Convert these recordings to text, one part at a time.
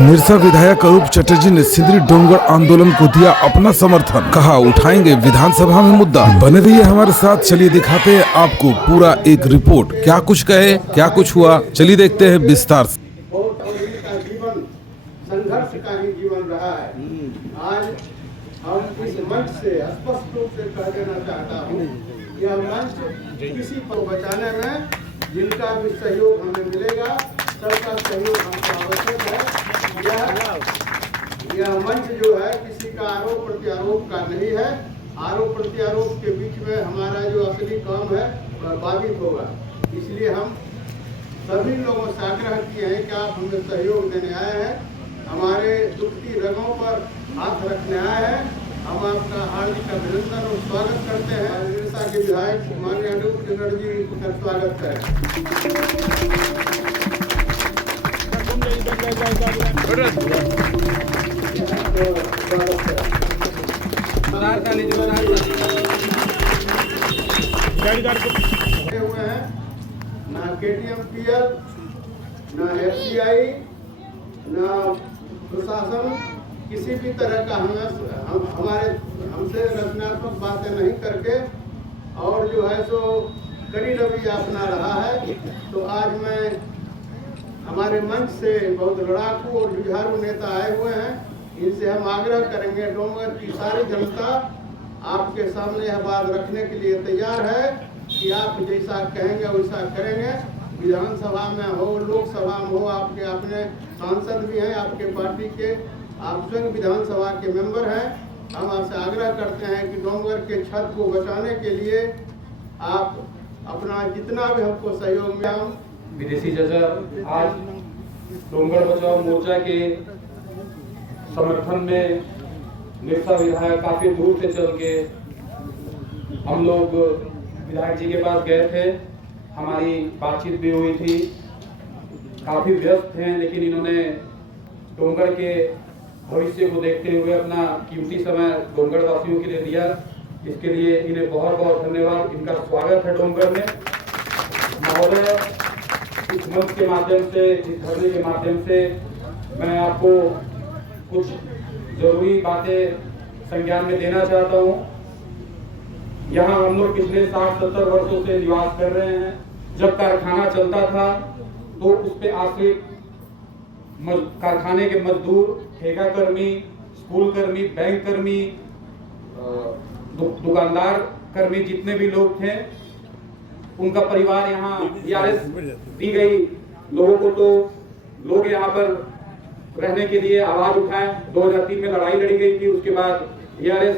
निरसा विधायक अरूप चटर्जी ने सिंदरी डोंगड़ आंदोलन को दिया अपना समर्थन। कहा उठाएंगे विधानसभा में मुद्दा। बने रहिए हमारे साथ, चलिए दिखाते हैं आपको पूरा एक रिपोर्ट। क्या कुछ कहे, क्या कुछ हुआ, चलिए देखते हैं विस्तार से। जीवन संघर्ष का ही जीवन रहा है। आज हम इस मंच से स्पष्ट रूप से कह देना चाहता हूँ, यह मंच किसी को बचाने में जिनका भी सहयोग हमें मिलेगा, सबका सहयोग हमको आवश्यक है। यह मंच जो है किसी का आरोप प्रत्यारोप का नहीं है। आरोप प्रत्यारोप के बीच में हमारा जो असली काम है वह बाधित होगा। इसलिए हम सभी लोगों से आग्रह किए हैं कि आप हमें सहयोग देने आए हैं, हमारे दुखती रगों पर हाथ रखने आए हैं। हम आपका हार्दिक अभिनंदन और स्वागत करते हैं। निरसा के विधायक माननीय अरूप चटर्जी का स्वागत करें। हुए हैं ना KTMPL, ना FCI, ना प्रशासन किसी भी तरह का हमसे रचनात्मक बातें नहीं करके और जो है सो कड़ी रवैया अपना रहा है। तो आज मैं हमारे मंच से बहुत लड़ाकू और जुझारू नेता आए हुए हैं। इनसे हम आग्रह करेंगे, डोंगर की सारी जनता आपके सामने यह बात रखने के लिए तैयार है कि आप जैसा कहेंगे वैसा करेंगे। विधानसभा में हो, लोकसभा में हो, आपके अपने सांसद भी हैं, आपके पार्टी के, आप स्वयं विधानसभा के मेंबर हैं। हम आपसे आग्रह करते हैं कि डोंगर के छत को बचाने के लिए आप अपना जितना भी हमको सहयोग में हम विदेशी चाचा आज डोंगर बचाओ मोर्चा के समर्थन में निरसा विधायक काफी दूर से चल के हम लोग विधायक जी के पास गए थे। हमारी बातचीत भी हुई थी। काफी व्यस्त हैं, लेकिन इन्होंने डोंगर के भविष्य को देखते हुए अपना कीमती समय डोंगर वासियों के लिए दिया। इसके लिए इन्हें बहुत बहुत धन्यवाद। इनका स्वागत है डोंगर में। महोदय, इस मंच के माध्यम से, इस धरने के माध्यम से मैं आपको कुछ जरूरी बातें संज्ञान में देना चाहता हूँ। यहाँ हम लोग पिछले 60-70 वर्षों से निवास कर रहे हैं। जब कारखाना चलता था तो उस पे आश्रित कारखाने के मजदूर, ठेका कर्मी, स्कूल कर्मी, बैंक कर्मी, दुकानदार कर्मी, जितने भी लोग थे, उनका परिवार यहाँ DRS दी गई लोगों को, तो लोग यहाँ पर रहने के लिए आवाज उठाए। 2003 में लड़ाई लड़ी गई थी। उसके बाद DRS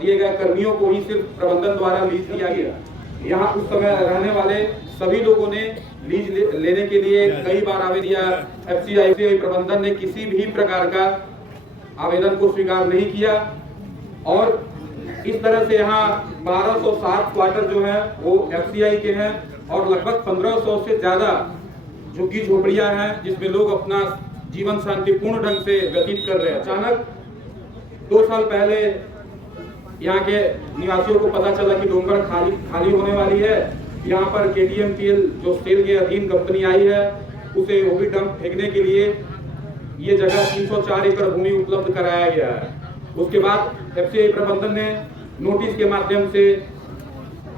दिए गए कर्मियों को ही सिर्फ प्रबंधन द्वारा लीज दिया गया। यहाँ उस समय रहने वाले सभी लोगों ने लीज लेने के लिए कई बार आवेदन दिया। FCI प्रबंधन ने किसी भी प्रकार का आवेदन को स्वीकार नहीं किया और इस तरह से यहाँ 1207 क्वार्टर जो है वो FCI के हैं और लगभग 1500 से ज्यादा झुग्गी झोपड़ियां हैं जिसमें लोग अपना जीवन शांतिपूर्ण ढंग से व्यतीत कर रहे हैं। अचानक 2 साल पहले यहाँ के निवासियों को पता चला कि डोंगर खाली होने वाली है। यहाँ पर KTMPL जो स्टील के अधीन कंपनी आई है, उसे ओबी डंप फेंकने के लिए ये जगह 304 एकड़ भूमि उपलब्ध कराया गया है। उसके बाद FCI प्रबंधन ने नोटिस के माध्यम से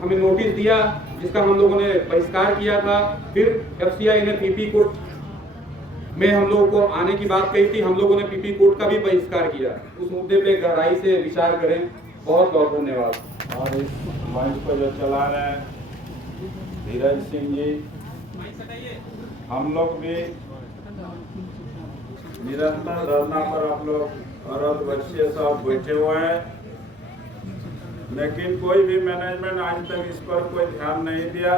हमें नोटिस दिया, जिसका हम लोगों ने बहिष्कार किया था। फिर FCI ने PP कोर्ट में हम लोगों को आने की बात कही थी। हम लोगों ने PP कोर्ट का भी बहिष्कार किया। उस मुद्दे पे गहराई से विचार करें। बहुत बहुत धन्यवाद। और इस मंच को जो चला रहे हैं धीरज सिंह जी, हम लोग भी निरंतर धरना पर आप लोग औरत बच्चे सब बैठे हुए हैं, लेकिन कोई भी मैनेजमेंट आज तक इस पर कोई ध्यान नहीं दिया।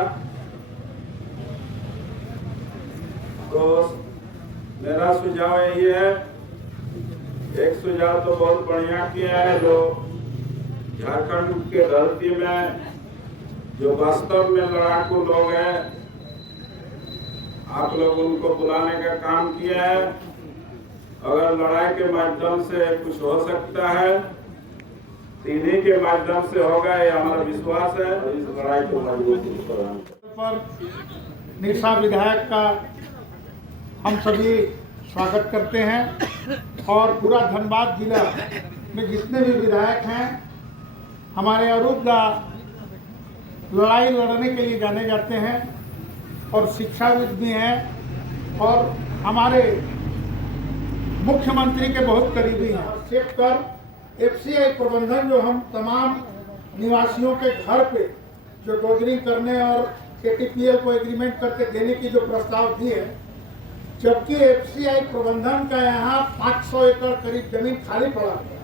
तो मेरा सुझाव यही है, एक सुझाव तो बहुत बढ़िया किया है, जो झारखंड के धरती में जो वास्तव में लड़ाकू लोग हैं, आप लोग उनको बुलाने का काम किया है। अगर लड़ाई के माध्यम से कुछ हो सकता है तो इन्हीं के माध्यम से होगा, ये हमारा विश्वास है। इस लड़ाई को मजबूती पर निरसा विधायक का हम सभी स्वागत करते हैं। और पूरा धनबाद जिला में जितने भी विधायक हैं हमारे अरूपदा लड़ाई लड़ने के लिए जाने जाते हैं और शिक्षाविद भी हैं और हमारे मुख्यमंत्री के बहुत करीबी हैं। सेफ कर एफसीआई प्रबंधन जो हम तमाम निवासियों के घर पे जो डोजरिंग करने और केटीपीएल को एग्रीमेंट करके देने की जो प्रस्ताव दी है, जबकि एफसीआई प्रबंधन का यहाँ 500 एकड़ करीब जमीन खाली पड़ा है,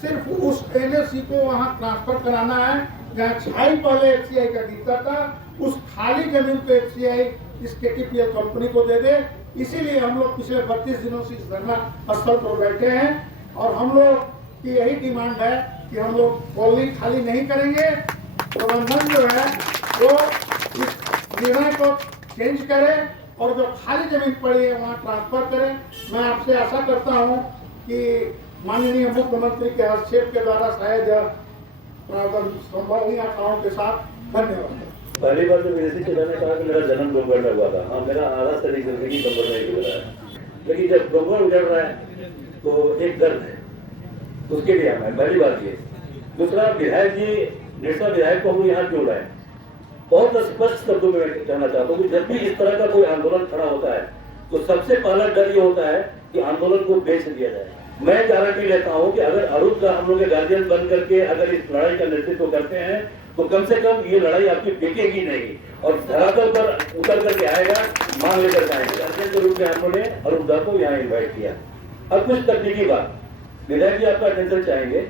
सिर्फ उस एनएसी को वहाँ ट्रांसफर कराना है जहाँ छाई पहले एफसीआई का गिरता था, उस खाली जमीन को एफसीआई इस केटीपीएल कंपनी को दे दे। इसीलिए हम लोग पिछले 32 दिनों से इस धरना स्थल पर बैठे हैं और हम लोग की यही डिमांड है कि हम लोग कॉलोनी खाली नहीं करेंगे। प्रबंधन जो है वो इस निर्णय को चेंज करे और जो खाली जमीन पड़ी है वहाँ ट्रांसफर करें। मैं आपसे आशा करता हूँ कि माननीय मुख्यमंत्री के हस्तक्षेप के द्वारा शायद प्रावधान संभव ही आशाओं के साथ। धन्यवाद। पहली बार जब विदेशी चला ने कहा कि मेरा जन्म डोंगरगढ़ में हुआ था, हाँ मेरा आधा सारी जिंदगी डोंगरगढ़ में ही गुजरा है, लेकिन जब डोंगरगढ़ उजड़ रहा है तो एक दर्द है, उसके लिए हमें पहली बात ये। दूसरा, विधायक जी निष्ठा विधायक को हम यहाँ क्यों लाए, बहुत स्पष्ट शब्दों में कहना चाहता हूँ कि जब भी इस तरह का कोई आंदोलन खड़ा होता है तो सबसे पहला डर ये होता है कि आंदोलन को बेच दिया जाए। मैं गारंटी लेता हूँ कि अगर अरूप का हम लोग के गार्जियन बन करके अगर इस लड़ाई का नेतृत्व करते हैं तो कम से कम ये लड़ाई आपकी टिकेगी नहीं और धरातल पर उतर करके आएगा, मांग लेकर आएंगे। गार्जियन के रूप में हम लोगों ने अरूप दा को यहाँ इन्वाइट किया। अब कुछ तकनीकी बात, विधायक जी आपका अटेंशन चाहेंगे।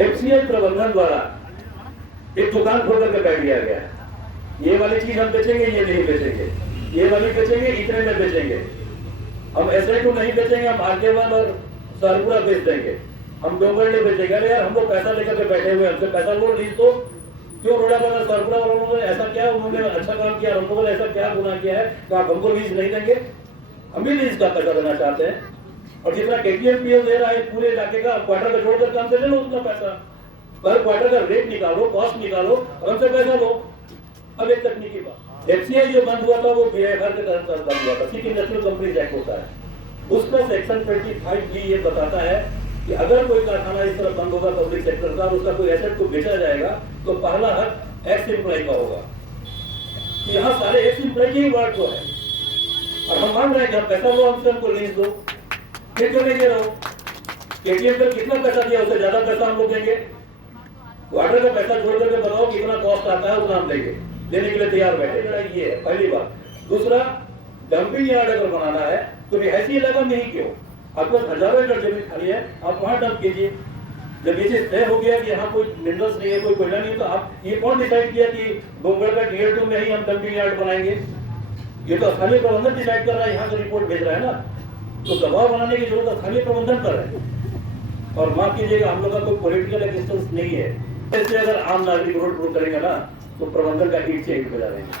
एफसीआई प्रबंधन द्वारा एक दुकान खोल करके बैठ दिया गया है, ये वाली चीज हम बेचेंगे, ये नहीं बेचेंगे, ये वाली बेचेंगे, इतने में बेचेंगे, हम ऐसे को नहीं बेचेंगे, हम आर्केवाल और सरपुरा बेच देंगे, हम डोंगरगढ़ नहीं बेचेंगे। अरे यार हम लोग पैसा लेकर के बैठे हुए, हमसे पैसा लो लीज दो, क्यों रोड़ा बना सरपुरा वालों ने ऐसा क्या उन्होंने अच्छा काम किया, हम लोगों ने ऐसा क्या गुनाह किया है कि आप हमको लीज नहीं देंगे? हम भी लीज का पैसा देना चाहते हैं और जितना केटीएमपीएल दे रहा है पूरे इलाके का, क्वार्टर का छोड़कर काम से ले लो उतना पैसा, पर क्वार्टर का रेट निकालो, कॉस्ट निकालो, हमसे पैसा लो। अब एक तकनीकी बात, एफसीआई जो बंद हुआ था वो बीआईआर के तहत बंद हुआ था, ठीक इंडस्ट्रियल कंपनीज एक्ट होता है, उसका सेक्शन 25 भी ये बताता है कि अगर कोई कारखाना इस तरह बंद होगा पब्लिक सेक्टर का और उसका कोई एसेट को बेचा जाएगा तो पहला हक एक्स एम्प्लॉय का होगा। यहाँ सारे एक्स एम्प्लॉय की ही वार्ड को है और हम मान रहे हैं कि आप पैसा लो हमसे, हमको लीज दो, फिर क्यों नहीं दे रहे हो? केटीएम पर कितना पैसा दिया, उससे ज्यादा पैसा हम लोग देंगे। वाटर का पैसा छोड़ करके बताओ कितना कॉस्ट आता है, उतना हम देंगे, देने के लिए तैयार बैठे। ये है पहली बात। दूसरा, डंपिंग यार्ड अगर बनाना है तो रिहायशी इलाका में ही क्यों, आपको हजारों एकड़ जमीन खाली है, आप वहां डंप कीजिए। जब ये तय हो गया कि यहाँ कोई मिनरल्स नहीं है, कोई कोयला नहीं है, तो आप ये कौन डिसाइड किया कि डोंगरगढ़ का टीयर 2 में ही हम डंपिंग यार्ड बनाएंगे? ये तो स्थानीय प्रबंधन डिसाइड कर रहा है, यहाँ से रिपोर्ट भेज रहा है ना, तो दबाव बनाने की जरूरत स्थानीय प्रबंधन कर रहे हैं। और माफ कीजिएगा, हम लोग का कोई पॉलिटिकल एक्सिस्टेंस नहीं है। ऐसे अगर आम नागरिक रोड प्रूव करेंगे ना तो प्रबंधन का ईट से ईट बजा देंगे।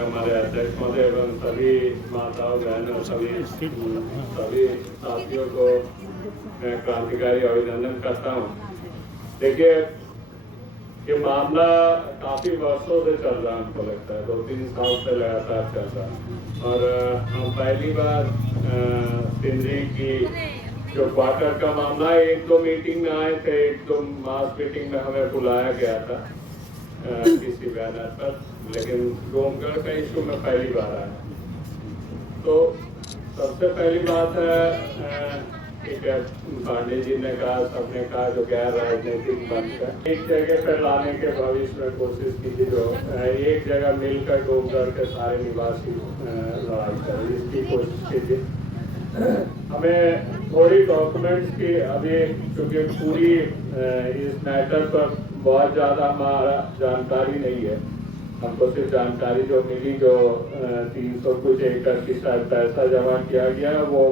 हमारे अध्यक्ष महोदय एवं सभी माताओं बहनों सभी साथियों को मैं क्रांतिकारी अभिनंदन करता हूँ। देखिए, ये मामला काफी वर्षों से चल रहा है, हमको लगता है 2-3 साल से लगातार चल रहा है और हम पहली बार सिंधी की जो क्वार्टर का मामला है, 1-2 मीटिंग में आए थे, 1-2 मास मीटिंग में हमें बुलाया गया था किसी बैनर पर, लेकिन डोंगरगढ़ का इशू में पहली बार आया। तो सबसे पहली बात है कि पांडे जी ने कहा, सबने कहा, जो गैर राजनीतिक मंच है, एक जगह पर लाने के भविष्य में कोशिश कीजिए, जो एक जगह मिलकर डोंगरगढ़ के सारे निवासी लड़ाई करें, इसकी कोशिश कीजिए। हमें थोड़ी डॉक्यूमेंट्स की अभी, क्योंकि पूरी इस मैटर पर बहुत ज़्यादा हमारा जानकारी नहीं है, हमको सिर्फ जानकारी जो मिली, जो 300 कुछ एकड़ की शायद पैसा जमा किया गया वो,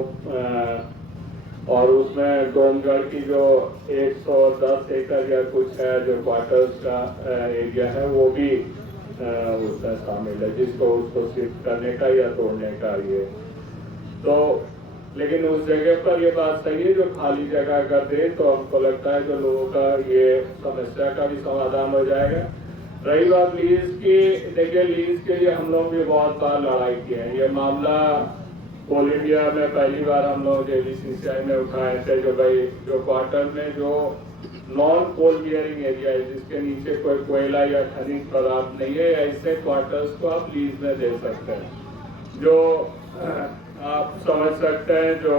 और उसमें डोंगरगढ़ की जो 110 एकड़ या कुछ है जो क्वार्टर्स का एरिया है वो भी उसमें शामिल है, जिसको उसको शिफ्ट करने का या तोड़ने का ये। तो लेकिन उस जगह पर ये बात सही है, जो खाली जगह कर दे तो हमको लगता है जो लोगों का ये समस्या का भी समाधान हो जाएगा। रही बात लीज की, देखिए लीज के लिए हम लोग भी बहुत बार लड़ाई की है। ये मामला कोल इंडिया में पहली बार हम लोग JVCCI में उठाए थे, जो भाई जो क्वार्टर में जो नॉन कोल बियरिंग एरिया है, जिसके नीचे कोई कोयला या खनिज पदार्थ नहीं है, ऐसे क्वार्टर्स को आप लीज में दे सकते हैं। जो आप समझ सकते हैं, जो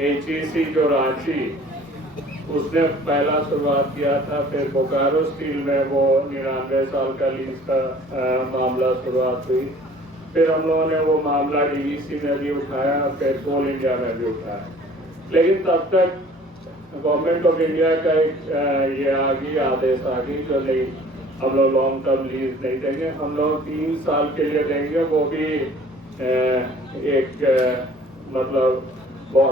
HEC जो रांची उसने पहला शुरुआत किया था, फिर बोकारो स्टील में वो 99 साल का लीज का मामला शुरुआत हुई, फिर हम लोगों ने वो मामला DVC में भी उठाया, फिर कोल इंडिया में भी उठाया। लेकिन तब तक गवर्नमेंट ऑफ इंडिया का एक ये आ गई आदेश आ गई, जो नहीं हम लोग लॉन्ग टर्म लीज नहीं देंगे, हम लोग 3 साल के लिए देंगे, वो भी एक मतलब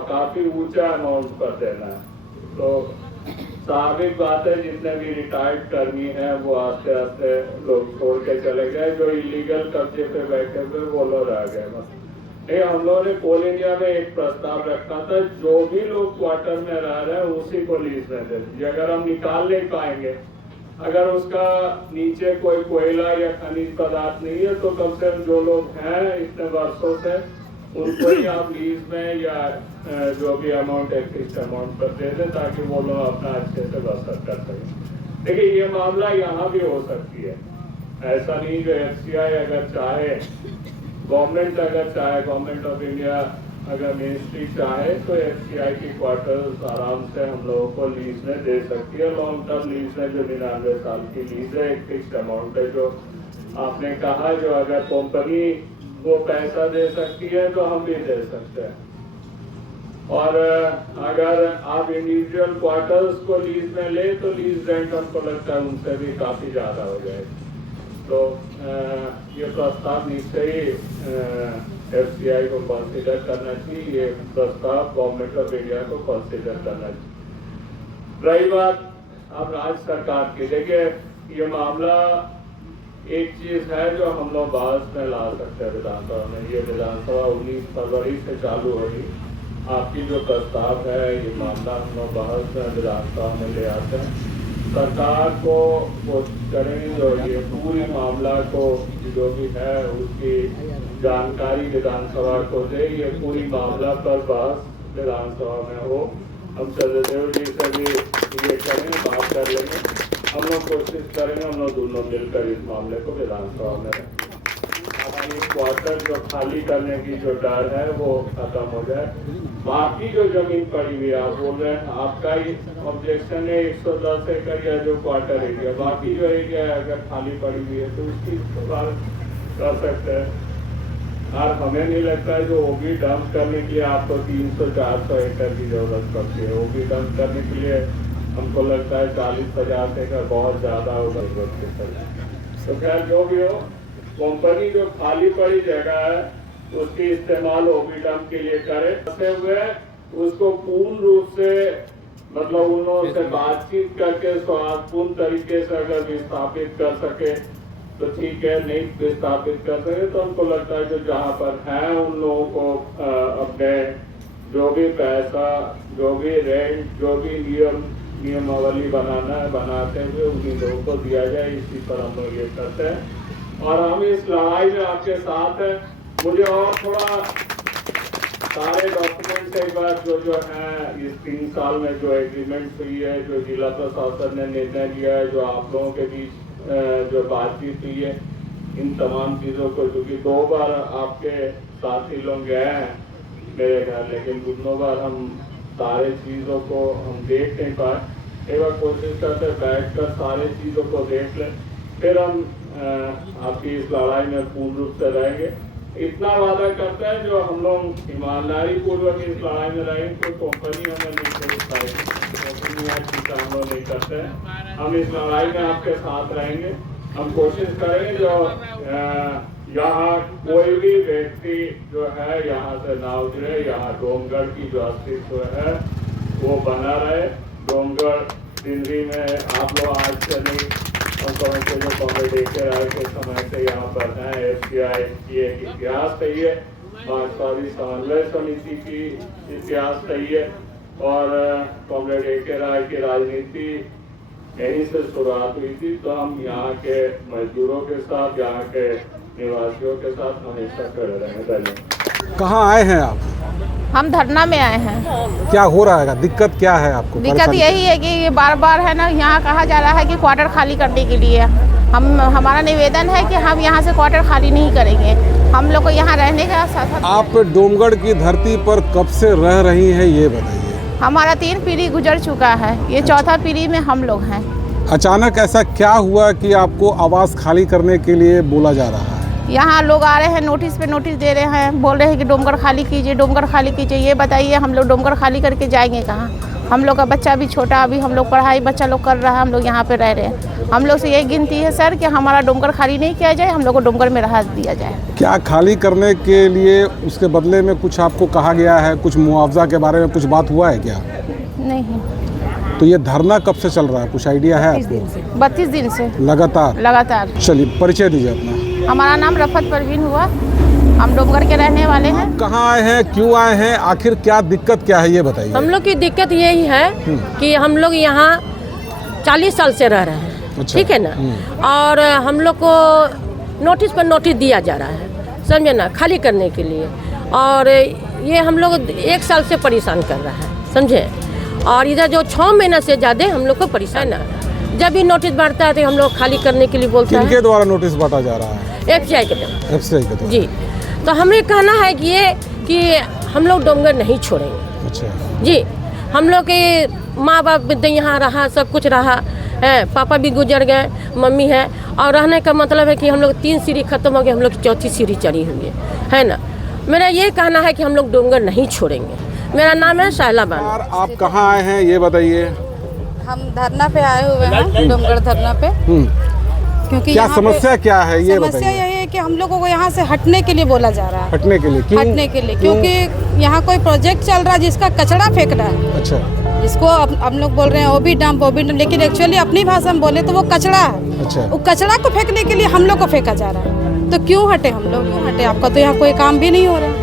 काफी ऊंचा अमाउंट पर देना है। तो स्वाभाविक बात है, जितने भी रिटायर्ड कर्मी हैं वो आस्ते आस्ते लोग छोड़ के चले गए, जो इलीगल कब्जे पे बैठे हुए वो लोग रह गए। हम लोगों ने कोल इंडिया में एक प्रस्ताव रखा था, जो भी लोग क्वार्टर में रह रहे हैं उसी को लीज में दे दीजिए। अगर हम निकाल नहीं पाएंगे, अगर उसका नीचे कोई कोयला या खनिज पदार्थ नहीं है, तो कम से कम जो लोग हैं इतने वर्षों से उनको ही आप लीज में या जो भी अमाउंट है फिक्स अमाउंट पर दे दें, ताकि वो लोग अपना अच्छे से बसर कर सकें। देखिए ये मामला यहाँ भी हो सकती है, ऐसा नहीं जो FCI अगर चाहे, गवर्नमेंट अगर चाहे, गवर्नमेंट ऑफ इंडिया अगर मिनिस्ट्री चाहे तो FCI की क्वार्टर्स आराम से हम लोगों को लीज में दे सकती है। लॉन्ग टर्म लीज में जो 99 साल की लीज है, एक फिक्स अमाउंट है, जो आपने कहा, जो अगर कंपनी वो पैसा दे सकती है तो हम भी दे सकते हैं। और अगर आप इंडिविजुअल क्वार्टर्स को लीज में ले तो लीज रेंट हमको लगता है उनसे भी काफी ज्यादा हो जाएगा। तो ये प्रस्ताव निश्चय ही FCI को कंसीडर करना चाहिए, ये प्रस्ताव गवर्नमेंट ऑफ इंडिया को कंसीडर करना चाहिए। रही बात अब राज्य सरकार की, देखिए ये मामला एक चीज है जो हम लोग बहस में ला सकते हैं विधानसभा में। ये विधानसभा 19 फरवरी से चालू होगी। आपकी जो प्रस्ताव है, ये मामला हम लोग बहस में विधानसभा में ले आते हैं। सरकार को कोशिश करेंगे जो ये पूरी मामला को जो भी है उसकी जानकारी विधानसभा को दे, ये पूरी मामला पर बहस विधानसभा में हो। हम सददेव जी से भी ये करेंगे, बात कर लेंगे, हम लोग कोशिश करेंगे, हम लोग दोनों मिलकर इस मामले को विधानसभा में रखें। हमारी क्वार्टर जो खाली करने की जो डर है वो खत्म हो जाए। बाकी जो जमीन पड़ी हुई है, आप बोल रहे हैं आपका ही ऑब्जेक्शन है 110 एकड़ या जो क्वार्टर एरिया, बाकी जो एरिया है अगर खाली पड़ी हुई है तो उसकी बात कर सकते हैं। और हमें नहीं लगता है जो OB डंप करने के लिए आपको 300-400 एकड़ की जरूरत पड़ती है। OB डंप करने के लिए हमको लगता है 40,000 एकड़ बहुत ज्यादा होगा। तो खैर जो भी हो, कंपनी जो खाली पड़ी जगह है उसकी इस्तेमाल OB डंप के लिए करे, फंसे हुए उसको पूर्ण रूप से मतलब उन लोगों से बातचीत करके सौहार्दपूर्ण तरीके से अगर विस्थापित कर सके तो ठीक है, नहीं विस्थापित कर सके तो हमको लगता है जो जहाँ पर है उन लोगों को अपने जो भी पैसा, जो भी रेंट, जो भी नियमावली बनाना है बनाते हुए उन्हीं लोगों को दिया जाए। इसी पर हम लोग ये करते हैं और हम इस लड़ाई में आपके साथ हैं। मुझे और थोड़ा सारे डॉक्यूमेंट्स एक बार जो है इस 3 साल में जो एग्रीमेंट हुई है, जो जिला प्रशासन ने निर्णय लिया है, जो आप लोगों के बीच जो बातचीत हुई है, इन तमाम चीज़ों को, क्योंकि 2 बार आपके साथी लोग गए हैं मेरे घर, लेकिन दोनों बार हम सारे चीज़ों को हम देख नहीं पाए। एक बार कोशिश करते बैठ कर सारे चीज़ों को देख लें, फिर हम आपकी इस लड़ाई में पूर्ण रूप से रहेंगे। इतना वादा करते हैं जो हम लोग ईमानदारी पूर्वक इस लड़ाई में रहेंगे, कोई कंपनी हमें नहीं खरीद पाएगी, कंपनी हम लोग नहीं करते हैं। हम इस लड़ाई में आपके साथ रहेंगे। हम कोशिश करेंगे जो यहाँ कोई भी व्यक्ति जो है यहाँ से ना उतरे, यहाँ डोमगढ़ की जो अस्तित्व है वो बना रहे। डोमगढ़ सिंधी में आप लोग आज से नहीं, हम समझते जो कॉमरेड AK राय के समय से यहाँ पर हैं। FCI की एक इतिहास सही है, मार्क्सवादी समन्वय समिति की इतिहास सही है और कॉमरेड AK राय की राजनीति यहीं से शुरुआत हुई थी। तो हम यहाँ के मजदूरों के साथ, यहाँ के निवासियों के साथ हमेशा खड़े रहेंगे। धन्यवाद। कहाँ आए हैं आप? हम धरना में आए हैं। क्या हो रहा है? दिक्कत क्या है आपको? दिक्कत यही है कि ये बार बार है ना, यहाँ कहा जा रहा है कि क्वार्टर खाली करने के लिए। हमारा निवेदन है कि हम यहाँ से क्वार्टर खाली नहीं करेंगे। हम लोग को यहाँ रहने का आप डोमगढ़ की धरती पर कब से रह रही हैं, ये बताइए। हमारा 3 पीढ़ी गुजर चुका है, ये चौथा पीढ़ी में हम लोग हैं। अचानक ऐसा क्या हुआ कि आपको आवास खाली करने के लिए बोला जा रहा है? यहाँ लोग आ रहे हैं, नोटिस पे नोटिस दे रहे हैं, बोल रहे हैं कि डोमगढ़ खाली कीजिए, डोमगढ़ खाली कीजिए। ये बताइए हम लोग डोमगढ़ खाली करके जाएंगे कहाँ? हम लोग का बच्चा भी छोटा, अभी हम लोग पढ़ाई बच्चा लोग कर रहा है, हम लोग यहाँ पे रह रहे हैं। हम लोग से यही गिनती है सर कि हमारा डोमगढ़ खाली नहीं किया जाए, हम लोग को डोमगढ़ में राहत दिया जाए। क्या खाली करने के लिए उसके बदले में कुछ आपको कहा गया है? कुछ मुआवजा के बारे में कुछ बात हुआ है क्या? नहीं। तो ये धरना कब से चल रहा है, कुछ आइडिया है आपको? 32 दिन से लगातार। चलिए परिचय दीजिए अपना। हमारा नाम रफत परवीन हुआ, हम डोमगढ़ के रहने वाले हैं। कहाँ आए हैं, क्यों आए हैं, आखिर क्या दिक्कत क्या है, ये बताइए। हम लोग की दिक्कत यही है कि हम लोग यहाँ 40 साल से रह रहे हैं। अच्छा। ठीक है ना। और हम लोग को नोटिस पर नोटिस दिया जा रहा है, समझे ना, खाली करने के लिए। और ये हम लोग 1 साल से परेशान कर रहा है, समझे। और इधर जो 6 महीना से ज़्यादा हम लोग को परेशान है। जब भी नोटिस बढ़ता है तो हम लोग खाली करने के लिए बोलते हैं। किनके द्वारा नोटिस बांटा जा रहा है? FCI के द्वारा। FCI के द्वारा। जी। तो हमें कहना है कि ये कि हम लोग डोमगढ़ नहीं छोड़ेंगे। अच्छा जी। हम लोग के माँ बाप यहाँ रहा, सब कुछ रहा है, पापा भी गुजर गए, मम्मी है। और रहने का मतलब है कि हम लोग 3 सीढ़ी खत्म हो गए, हम लोग की 4थी सीढ़ी चढ़ी हुई है ना। मेरा ये कहना है कि हम लोग डोमगढ़ नहीं छोड़ेंगे। मेरा नाम है शाहला बानो। आप कहाँ आए हैं, ये बताइए। हम धरना पे आए हुए हैं, डोमगढ़ धरना पे। क्योंकि क्या समस्या क्या है, ये बताइए। समस्या यही है कि हम लोगों को यहाँ से हटने के लिए बोला जा रहा है। हटने के लिए? क्यों? हटने के लिए क्योंकि यहाँ कोई प्रोजेक्ट चल रहा है जिसका कचरा फेंक रहा है। अच्छा। जिसको हम लोग बोल रहे हैं ओबी डंप, लेकिन एक्चुअली अपनी भाषा में बोले तो वो कचरा है। अच्छा। वो कचरा को फेंकने के लिए हम लोग को फेंका जा रहा है। तो क्यों हटे हम लोग, क्यों हटे? आपका तो यहाँ कोई काम भी नहीं हो रहा है,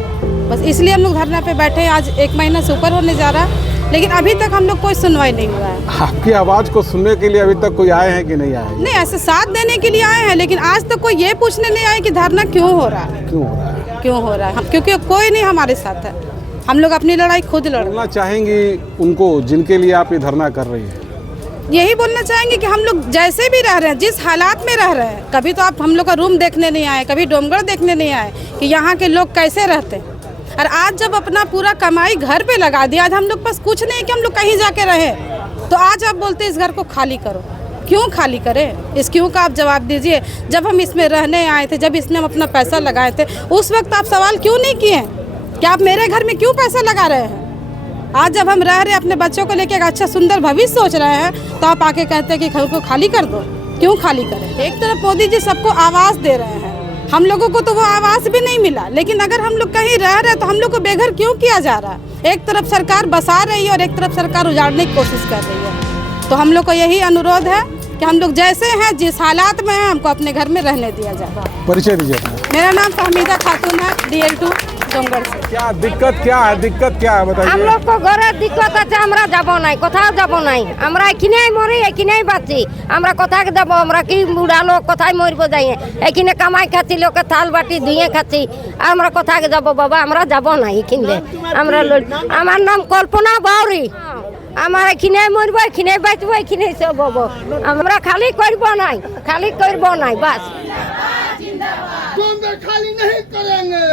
बस इसलिए हम लोग धरना पे बैठे हैं। आज 1 महीना से ऊपर होने जा रहा है, लेकिन अभी तक हम लोग कोई सुनवाई नहीं हुआ है। आपकी आवाज को सुनने के लिए अभी तक कोई आए हैं कि नहीं आए? नहीं, ऐसे साथ देने के लिए आए हैं, लेकिन आज तक कोई ये पूछने नहीं आए कि धरना क्यों हो रहा है। क्यों हो रहा है? क्यों हो रहा है? क्योंकि कोई नहीं हमारे साथ है, हम लोग अपनी लड़ाई खुद लड़। बोलना चाहेंगी उनको जिनके लिए आप ये धरना कर रही हैं? यही बोलना चाहेंगे कि हम लोग जैसे भी रह रहे हैं, जिस हालात में रह रहे हैं, कभी तो आप हम लोग का रूम देखने नहीं आए, कभी डोमगढ़ देखने नहीं आए कि यहाँ के लोग कैसे रहते हैं। और आज जब अपना पूरा कमाई घर पे लगा दिया, आज हम लोग पास कुछ नहीं कि हम लोग कहीं जाके रहे, तो आज आप बोलते इस घर को खाली करो। क्यों खाली करें? इस क्यों का आप जवाब दीजिए। जब हम इसमें रहने आए थे, जब इसमें हम अपना पैसा लगाए थे, उस वक्त आप सवाल क्यों नहीं किए कि आप मेरे घर में क्यों पैसा लगा रहे हैं? आज जब हम रह रहे अपने बच्चों को लेकर एक अच्छा सुंदर भविष्य सोच रहे हैं, तो आप आके कहते हैं कि घर को खाली कर दो। क्यों खाली करें? एक तरफ मोदी जी सबको आवास दे रहे हैं, हम लोगों को तो वो आवास भी नहीं मिला। लेकिन अगर हम लोग कहीं रह रहे हैं तो हम लोग को बेघर क्यों किया जा रहा है? एक तरफ सरकार बसा रही है और एक तरफ सरकार उजाड़ने की कोशिश कर रही है। तो हम लोग को यही अनुरोध है कि हम लोग जैसे हैं, जिस हालात में हैं, हमको अपने घर में रहने दिया जाए। परिचय दीजिए। मेरा नाम फहमीदा खातून है, DL2 डोमगढ़ से। क्या दिक्कत क्या है, दिक्कत क्या है बताइए। हम लोग को घरे दिक्कत আছে, আমরা যাব নাই, কোথাও যাব নাই। আমরা এখানেই মরি, এখানেই বাঁচি। আমরা কোথায় যাব? আমরা কি বুড়া লোক কোথায় মরবো যাই? এখানে কামাই খাচ্ছি, লোকে থাল বাটি ধুয়ে খাচ্ছি। আমরা কোথায় যাব বাবা? আমরা যাব না এখানে। আমরা আমার নাম কল্পনা বাউরি। আমার এখানে মরবো, এখানে বাঁচবো, এখানে সব হবো। আমরা খালি করব নাই, খালি করব নাই, বাস। डोमगढ़ खाली नहीं करेंगे,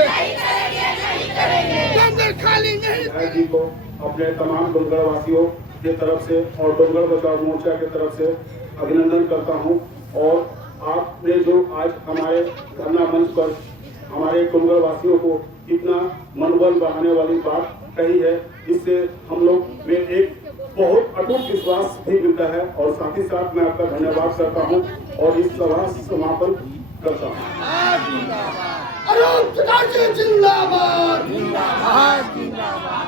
डोमगढ़ खाली नहीं करेंगे। जी को अपने तमाम डोमगढ़ वासियों के तरफ से और डोमगढ़ बचाओ मोर्चा के तरफ से अभिनंदन करता हूं। और आपने जो आज हमारे धरना मंच पर हमारे डोमगढ़ वासियों को इतना मनोबल बढ़ाने वाली बात कही है, जिससे हम लोग में एक बहुत अटूट विश्वास भी मिलता है। और साथ ही साथ मैं आपका धन्यवाद करता हूं और इस सभा समापन करता हूं। जिंदाबाद, जिंदाबाद, जिंदाबाद।